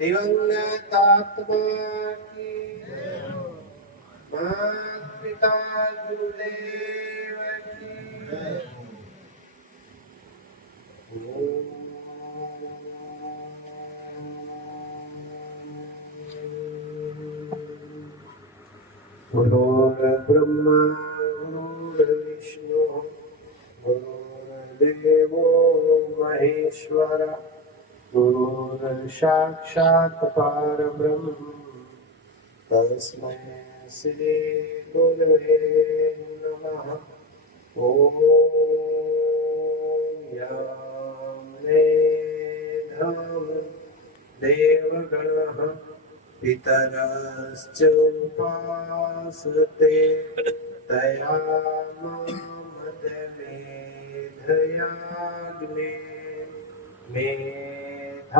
दिवंगत आत्मा की, माता पिता गुरुदेव की। गुरुर्ब्रह्मा गुरुर्विष्णु गुरुर्देवो महेश्वर गुरुर्साक्षात् परब्रह्म तस्मै श्री गुरवे नमः। ओम यं मेधां देवगणः पितरश्च उपासते दयामदमेधयाग्ने मेधाविनं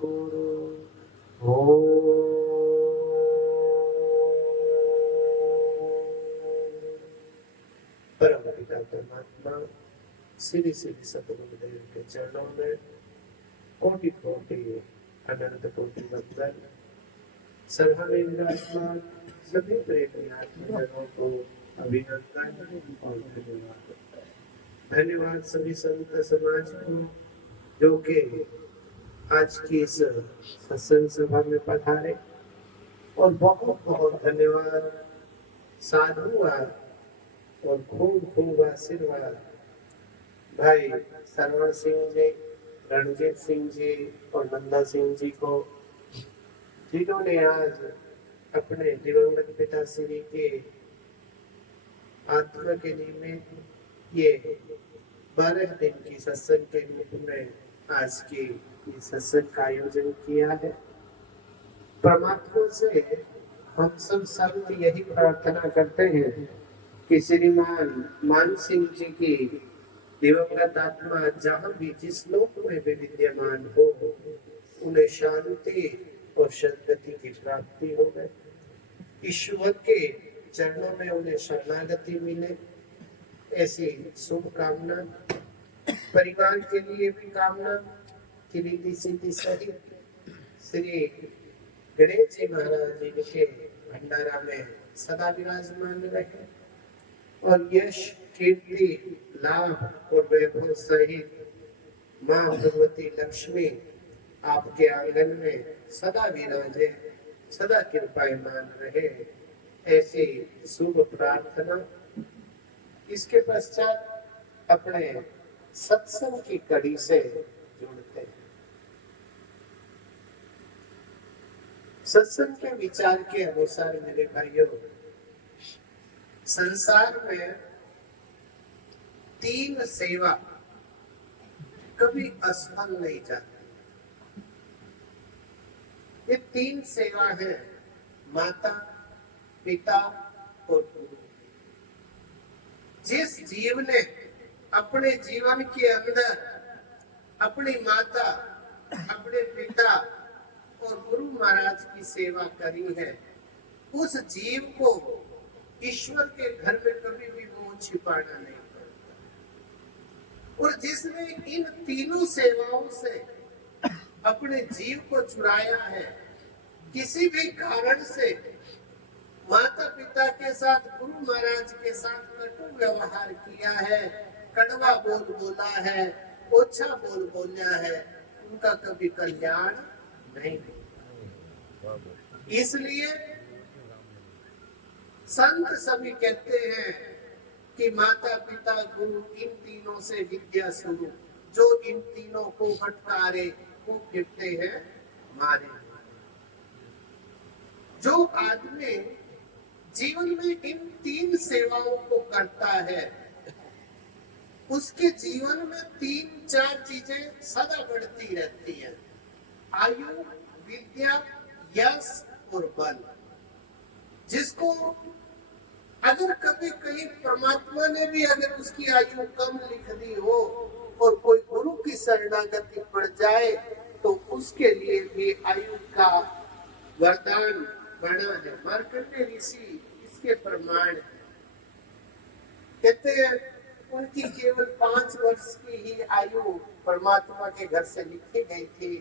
कुरु। परम पिता परमात्मा श्री श्री सतगुरुदेव के चरणों में कोटि कोटि अनंत कोटि वंदन। सभा में विराजमान सभी प्रेमियों को अभिनंदन और धन्यवाद। धन्यवाद सभी संत समाज को जो कि आज की इस सत्संग सभा में पधारे, और बहुत बहुत धन्यवाद साधुवाद और खूब खूब आशीर्वाद भाई सरवण सिंह जी, रणजीत सिंह जी और नंदा सिंह जी को, जिन्होंने आज अपने दिवंगत पिताश्री के आत्मा के निमित्त ये 12 दिन की सत्संग के रूप में आज की सत्संग का आयोजन किया है। परमात्मा से हम सब संत यही प्रार्थना करते हैं कि श्रीमान मान सिंह जी की दिवंगत आत्मा जहाँ भी जिस लोक में भी विद्यमान हो, उन्हें शांति और सद्गति की प्राप्ति हो गए। ईश्वर के चरणों में उन्हें शरणागति मिले, ऐसी शुभ कामना। परिवार के लिए भी कामना कि रिद्धि सिद्धि सहित श्री गणेश जी महाराज जी के भंडारा में सदा विराजमान रहे और यश कीर्ति लाभ और वैभव सहित माँ भगवती लक्ष्मी आपके आंगन में सदा विराजे, सदा कृपायमान रहे, ऐसी शुभ प्रार्थना। इसके पश्चात अपने सत्संग की कड़ी से जुड़ते हैं। सत्संग के विचार के अनुसार मेरे भाइयों, संसार में 3 सेवा कभी असफल नहीं जाती। ये 3 सेवा है, माता पिता और गुरु। जिस जीव ने अपने जीवन के अंदर अपनी माता, अपने पिता और गुरु महाराज की सेवा करी है, उस जीव को ईश्वर के घर में कभी भी मुंह छिपाना नहीं पड़ता। और जिसने इन तीनों सेवाओं से अपने जीव को चुराया है, किसी भी कारण से माता पिता के साथ, गुरु महाराज के साथ कटु व्यवहार किया है, कड़वा बोल बोला है, ओछा बोल बोला है, उनका कभी कल्याण नहीं। इसलिए संत सभी कहते हैं कि माता पिता गुरु इन तीनों से विद्या शुरू, जो इन तीनों को फटकारे वो गिरते हैं मारे। जो आदमी जीवन में इन 3 सेवाओं को करता है, उसके जीवन में 3-4 चीजें सदा बढ़ती रहती हैं: आयु, विद्या, यश और बल। जिसको अगर कभी कहीं परमात्मा ने भी अगर उसकी आयु कम लिख दी हो और कोई गुरु की शरणागति पड़ जाए, तो उसके लिए भी आयु का वरदान बना है। मार्कंडेय ऋषि इसके प्रमाण है। कहते हैं उनकी केवल 5 वर्ष की ही आयु परमात्मा के घर से लिखी गई थी।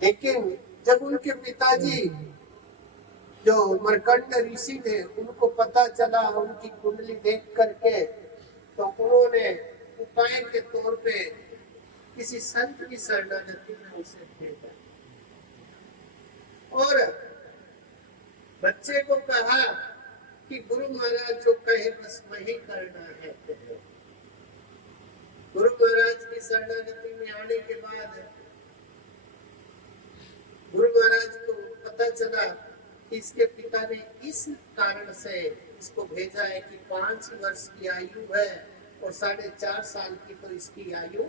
लेकिन जब उनके पिताजी जो मरकंड ऋषि थे उनको पता चला उनकी कुंडली देख करके, तो उन्होंने उपाय के तौर पे किसी संत की शरणागति में उसे भेजा और बच्चे को कहा कि गुरु महाराज जो कहे बस वही करना है। गुरु महाराज की शरणागति में आने के बाद गुरु महाराज को पता चला कि इसके पिता ने इस कारण से इसको भेजा है कि 5 वर्ष की आयु है और 4.5 साल की तो इसकी आयु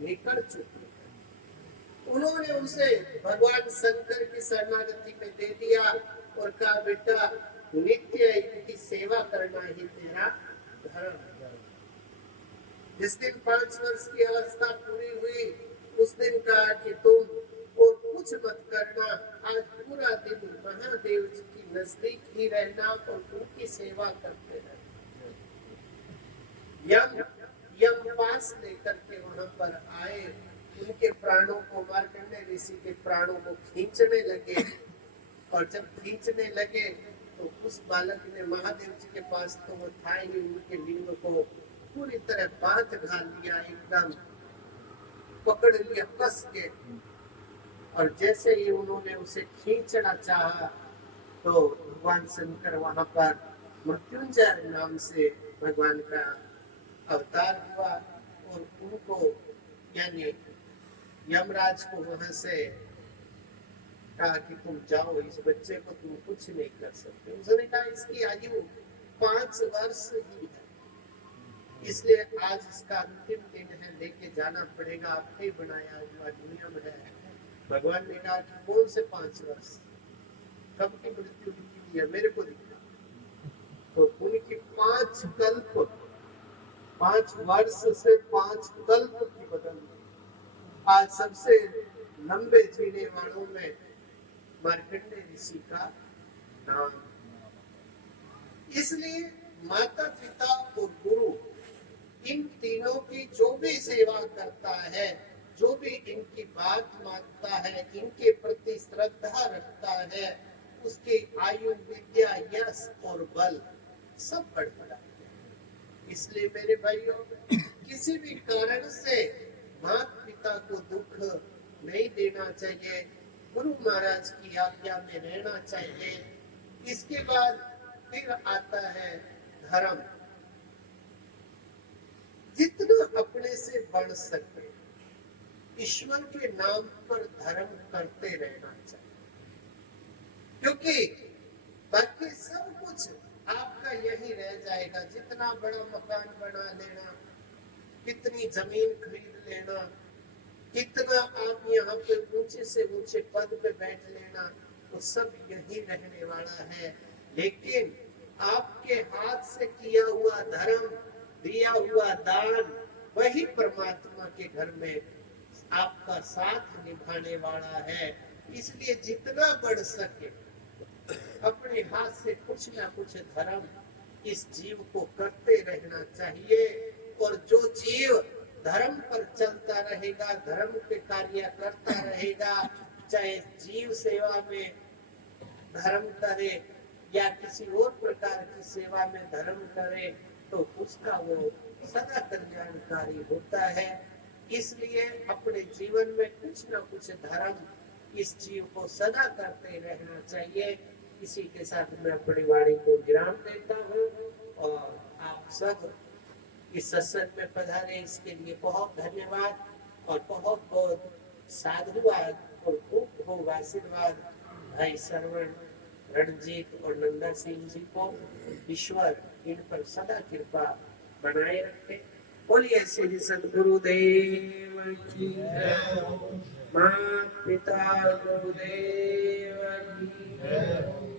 निकल चुकी है। उन्होंने उसे भगवान शंकर की शरणागति में दे दिया और कहा बेटा नित्य इनकी सेवा करना ही तेरा धर्म है। जिस दिन 5 वर्ष की अवस्था पूरी हुई उस दिन कहा कि तुम और कुछ मत करना, आज पूरा दिन महादेव जी की नजदीक ही रहना और उनकी सेवा करते रहना। यम पास लेकर के वहां पर आए, उनके प्राणों को मार्कंडेय ऋषि के प्राणों को खींचने लगे और जब खींचने लगे तो उस बालक ने महादेव जी के पास तो वो था ही, उनके लिंग को पूरी तरह बांध घाल दिया, एकदम पकड़ लिया कस के। और जैसे ही उन्होंने उसे खींचना चाहा तो भगवान शंकर वहां पर मृत्युंजय नाम से भगवान का अवतार हुआ और उनको यानी यमराज को वहां से कहा कि तुम जाओ, इस बच्चे को तुम कुछ नहीं कर सकते। उसने कहा इसकी आयु 5 वर्ष ही है, इसलिए आज इसका अंतिम दिन है, लेके जाना पड़ेगा, आपने बनाया हुआ दुनिया में है। भगवान ने कहा कि कौन से 5 वर्ष, कब की मृत्यु लिखी है मेरे को दिखा। तो उनकी 5 कल्प, 5 वर्ष से 5 कल्प की बदल। आज सबसे लंबे जीने वालों में मार्कंडेय ऋषि का नाम। इसलिए माता पिता और गुरु इन तीनों की जो भी सेवा करता है, जो भी इनकी बात मानता है, इनके प्रति श्रद्धा रखता है, उसकी आयु विद्या यश और बल सब बढ़ बढ़ा। इसलिए मेरे भाइयों, किसी भी कारण से माता पिता को दुख नहीं देना चाहिए, गुरु महाराज की आज्ञा में रहना चाहिए। इसके बाद फिर आता है धर्म। जितना अपने से बढ़ सके ईश्वर के नाम पर धर्म करते रहना चाहिए, क्योंकि बाकी सब कुछ आपका यही रह जाएगा। जितना बड़ा मकान बना लेना, कितनी जमीन खरीद लेना, कितना आप यहाँ पे ऊंचे से ऊंचे पद पे बैठ लेना, तो सब यही रहने वाला है। लेकिन आपके हाथ से किया हुआ धर्म, दिया हुआ दान, वही परमात्मा के घर में आपका साथ निभाने वाला है। इसलिए जितना बढ़ सके अपने हाथ से कुछ ना कुछ धर्म इस जीव को करते रहना चाहिए। और जो जीव धर्म पर चलता रहेगा, धर्म के कार्य करता रहेगा, चाहे जीव सेवा में धर्म करे या किसी और प्रकार की सेवा में धर्म करे, तो उसका वो सदा कल्याणकारी होता है। इसलिए अपने जीवन में कुछ न कुछ धर्म इस जीव को सदा करते रहना चाहिए। इसी के साथ मैं अपनी वाणी को विराम देता हूँ और आप सब इस सत्संग में पधारे, इसके लिए बहुत धन्यवाद और बहुत बहुत साधुवाद और खूब खूब आशीर्वाद भाई श्रवण, रणजीत और नंदा सिंह जी को। ईश्वर इन पर सदा कृपा बनाए रखे। बोलिए श्री सद्गुरुदेव की जय। माता पिता गुरुदेव की जय।